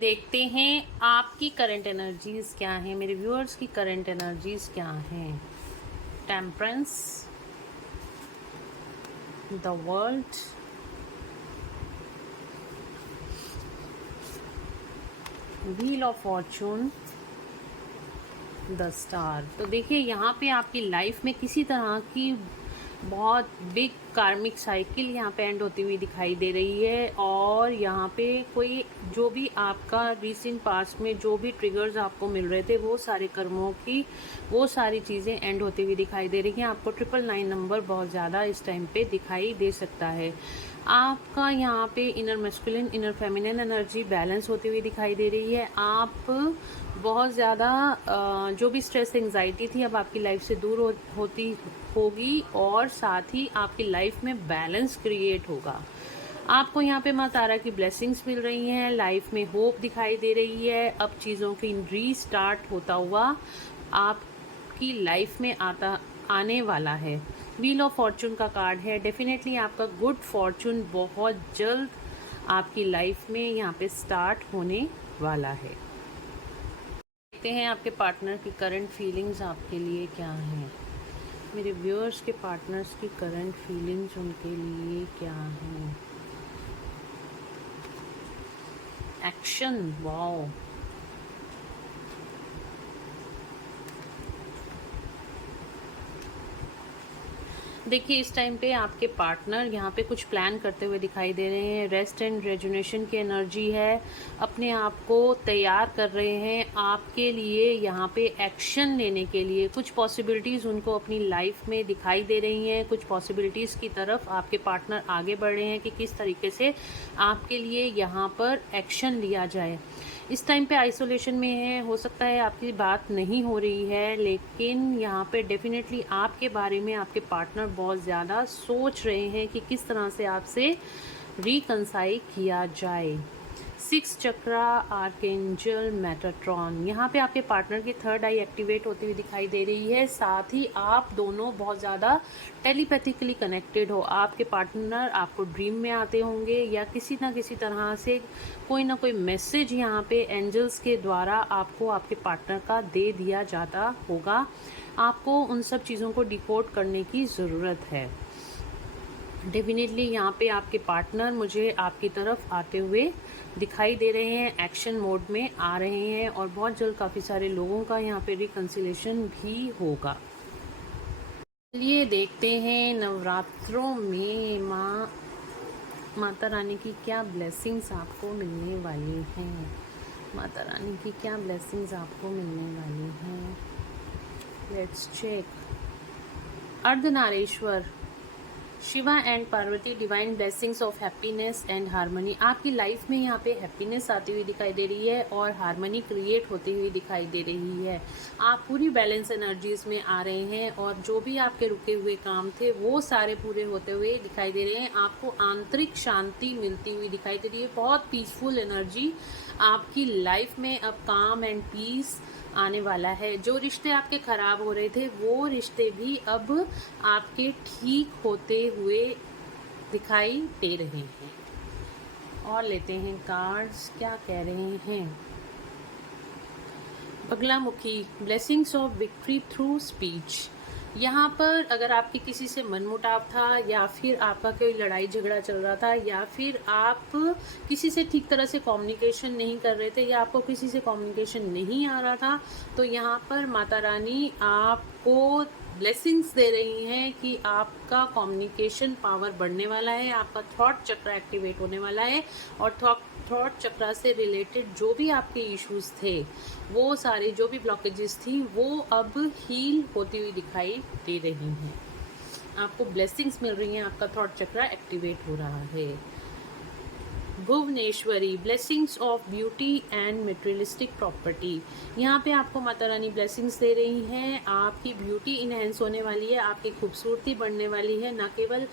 देखते हैं आपकी करंट एनर्जीज क्या हैं, मेरे व्यूअर्स की करंट एनर्जीज क्या हैं। Temperance, the world, wheel of Fortune, the star. तो देखिए यहाँ पे आपकी लाइफ में किसी तरह की बहुत बिग कार्मिक साइकिल यहाँ पे एंड होती हुई दिखाई दे रही है। और यहाँ पे कोई जो भी आपका रिसेंट पास्ट में जो भी ट्रिगर्स आपको मिल रहे थे वो सारे कर्मों की वो सारी चीज़ें एंड होती हुई दिखाई दे रही हैं। आपको 999 नंबर बहुत ज़्यादा इस टाइम पे दिखाई दे सकता है। आपका यहाँ पे inner masculine inner feminine energy balance होती हुई दिखाई दे रही है। आप बहुत ज़्यादा जो भी स्ट्रेस एंजाइटी थी अब आपकी लाइफ से दूर होती होगी और साथ ही आपकी लाइफ में बैलेंस क्रिएट होगा। आपको यहाँ पे माँ तारा की ब्लेसिंग्स मिल रही हैं, लाइफ में होप दिखाई दे रही है। अब चीज़ों की रीस्टार्ट होता हुआ आपकी लाइफ में आने वाला है। व्हील ऑफ फॉर्चून का कार्ड है। डेफिनेटली आपका गुड फॉर्चून बहुत जल्द आपकी लाइफ में यहाँ पे स्टार्ट होने वाला है। देखते हैं आपके पार्टनर की करंट फीलिंग्स आपके लिए क्या हैं। मेरे व्यूअर्स के पार्टनर्स की करंट फीलिंग्स उनके लिए क्या हैं। Action, wow. देखिए इस टाइम पे आपके पार्टनर यहाँ पे कुछ प्लान करते हुए दिखाई दे रहे हैं। रेस्ट एंड रेजुनेशन की एनर्जी है। अपने आप को तैयार कर रहे हैं आपके लिए यहाँ पे एक्शन लेने के लिए। कुछ पॉसिबिलिटीज़ उनको अपनी लाइफ में दिखाई दे रही हैं। कुछ पॉसिबिलिटीज़ की तरफ आपके पार्टनर आगे बढ़ रहे हैं कि किस तरीके से आपके लिए यहाँ पर एक्शन लिया जाए। इस टाइम पे आइसोलेशन में है, हो सकता है आपकी बात नहीं हो रही है, लेकिन यहाँ पे डेफिनेटली आपके बारे में आपके पार्टनर बहुत ज़्यादा सोच रहे हैं कि किस तरह से आपसे रिकंसाइल किया जाए। 6 चक्रा आर्कएंजल मेटाट्रॉन, यहाँ पे आपके पार्टनर की थर्ड आई एक्टिवेट होती हुई दिखाई दे रही है। साथ ही आप दोनों बहुत ज़्यादा टेलीपैथिकली कनेक्टेड हो। आपके पार्टनर आपको ड्रीम में आते होंगे या किसी ना किसी तरह से कोई ना कोई मैसेज यहाँ पे एंजल्स के द्वारा आपको आपके पार्टनर का दे दिया जाता होगा। आपको उन सब चीज़ों को डिकोड करने की ज़रूरत है। डेफिनेटली यहाँ पे आपके पार्टनर मुझे आपकी तरफ आते हुए दिखाई दे रहे हैं, एक्शन मोड में आ रहे हैं और बहुत जल्द काफ़ी सारे लोगों का यहाँ पे रिकंसिलेशन भी होगा। चलिए देखते हैं नवरात्रों में माता रानी की क्या ब्लेसिंग्स आपको मिलने वाली हैं। माता रानी की क्या ब्लेसिंग्स आपको मिलने वाली हैं। Let's check. Ardhanarishvara, Shiva and Parvati, divine blessings of happiness and harmony. आपकी लाइफ में यहाँ पे हैप्पीनेस आती हुई दिखाई दे रही है और हार्मनी क्रिएट होती हुई दिखाई दे रही है। आप पूरी बैलेंस एनर्जीज में आ रहे हैं और जो भी आपके रुके हुए काम थे वो सारे पूरे होते हुए दिखाई दे रहे हैं। आपको आंतरिक शांति मिलती हुई दिखाई दे रही है। बहुत पीसफुल एनर्जी आपकी लाइफ में अब काम एंड पीस आने वाला है। जो रिश्ते आपके खराब हो रहे थे वो रिश्ते भी अब आपके ठीक होते हुए दिखाई दे रहे हैं। और लेते हैं कार्ड्स क्या कह रहे हैं। Baglamukhi, blessings of victory through speech. यहाँ पर अगर आपके किसी से मनमुटाव था या फिर आपका कोई लड़ाई झगड़ा चल रहा था या फिर आप किसी से ठीक तरह से कम्युनिकेशन नहीं कर रहे थे या आपको किसी से कम्युनिकेशन नहीं आ रहा था, तो यहाँ पर माता रानी आपको ब्लेसिंग्स दे रही हैं कि आपका कम्युनिकेशन पावर बढ़ने वाला है। आपका थॉट चक्र एक्टिवेट होने वाला है और थॉट चक्र से रिलेटेड जो भी आपके इश्यूज थे वो सारे जो भी ब्लॉकेजेस थी वो अब हील होती हुई दिखाई दे रही हैं। आपको ब्लेसिंग्स मिल रही हैं, आपका थॉट चक्र एक्टिवेट हो रहा है। Bhuvaneshwari, blessings of beauty and materialistic property. यहाँ पे आपको माता रानी ब्लेसिंग्स दे रही हैं। आपकी ब्यूटी इनहेंस होने वाली है, आपकी खूबसूरती बढ़ने वाली है। न केवल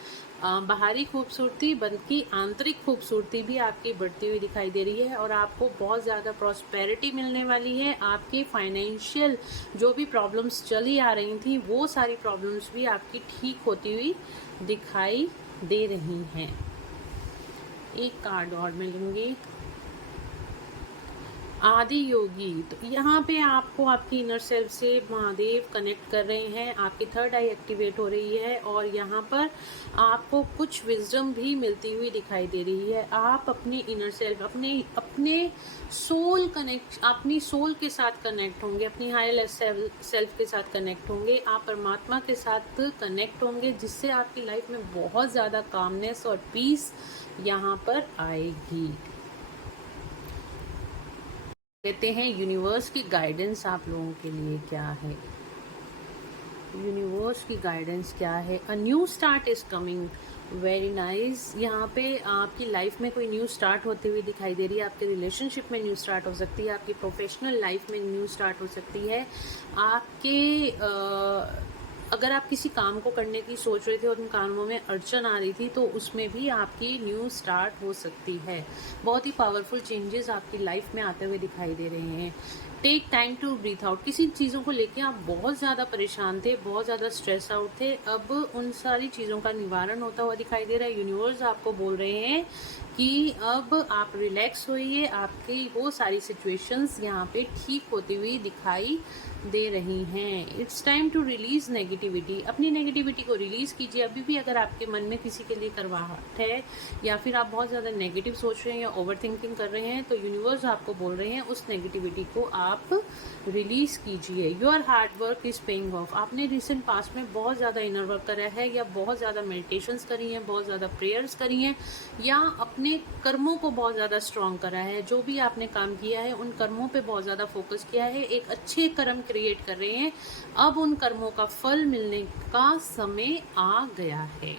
बाहरी खूबसूरती बल्कि आंतरिक खूबसूरती भी आपकी बढ़ती हुई दिखाई दे रही है और आपको बहुत ज़्यादा प्रॉस्पेरिटी मिलने वाली है। आपके फाइनेंशियल जो भी प्रॉब्लम्स चली आ रही थी वो सारी प्रॉब्लम्स भी आपकी ठीक होती हुई दिखाई दे रही हैं। एक कार्ड और मिलेंगे। आदि योगी। तो यहाँ पे आपको आपकी इनर सेल्फ से महादेव कनेक्ट कर रहे हैं, आपकी थर्ड आई एक्टिवेट हो रही है और यहाँ पर आपको कुछ विजडम भी मिलती हुई दिखाई दे रही है। आप अपने इनर सेल्फ, अपने अपने सोल कनेक्ट, अपनी सोल के साथ कनेक्ट होंगे, अपनी हायर सेल्फ के साथ कनेक्ट होंगे, आप परमात्मा के साथ कनेक्ट होंगे, जिससे आपकी लाइफ में बहुत ज़्यादा कामनेस और पीस यहाँ पर आएगी। कहते हैं यूनिवर्स की गाइडेंस आप लोगों के लिए क्या है, यूनिवर्स की गाइडेंस क्या है। A new start is coming, very nice. यहाँ पे आपकी लाइफ में कोई न्यू स्टार्ट होती हुई दिखाई दे रही है, आपके रिलेशनशिप में न्यू स्टार्ट हो सकती है, आपकी प्रोफेशनल लाइफ में न्यू स्टार्ट हो सकती है, आपके अगर आप किसी काम को करने की सोच रहे थे और उन कामों में अड़चन आ रही थी तो उसमें भी आपकी न्यू स्टार्ट हो सकती है। बहुत ही पावरफुल चेंजेस आपकी लाइफ में आते हुए दिखाई दे रहे हैं। Take time to breathe out. किसी चीज़ों को लेके आप बहुत ज़्यादा परेशान थे, बहुत ज़्यादा स्ट्रेस आउट थे, अब उन सारी चीज़ों का निवारण होता हुआ दिखाई दे रहा है। यूनिवर्स आपको बोल रहे हैं कि अब आप रिलैक्स होइए, आपकी वो सारी सिचुएशंस यहाँ पे ठीक होती हुई दिखाई दे रही हैं। It's time to release negativity. अपनी नेगेटिविटी को रिलीज कीजिए। अभी भी अगर आपके मन में किसी के लिए करवाहट है या फिर आप बहुत ज़्यादा नेगेटिव सोच रहे हैं या ओवर थिंकिंग कर रहे हैं तो यूनिवर्स आपको बोल रहे हैं उस नेगेटिविटी को आप रिलीज कीजिए। Your hard work is paying off. आपने रिसेंट पास्ट में बहुत ज़्यादा इनर वर्क करा है या बहुत ज़्यादा मेडिटेशंस करी हैं, बहुत ज़्यादा प्रेयर्स करी हैं या अपने कर्मों को बहुत ज़्यादा स्ट्रॉन्ग करा है। जो भी आपने काम किया है उन कर्मों पे बहुत ज़्यादा फोकस किया है, एक अच्छे कर्म क्रिएट कर रहे हैं। अब उन कर्मों का फल मिलने का समय आ गया है।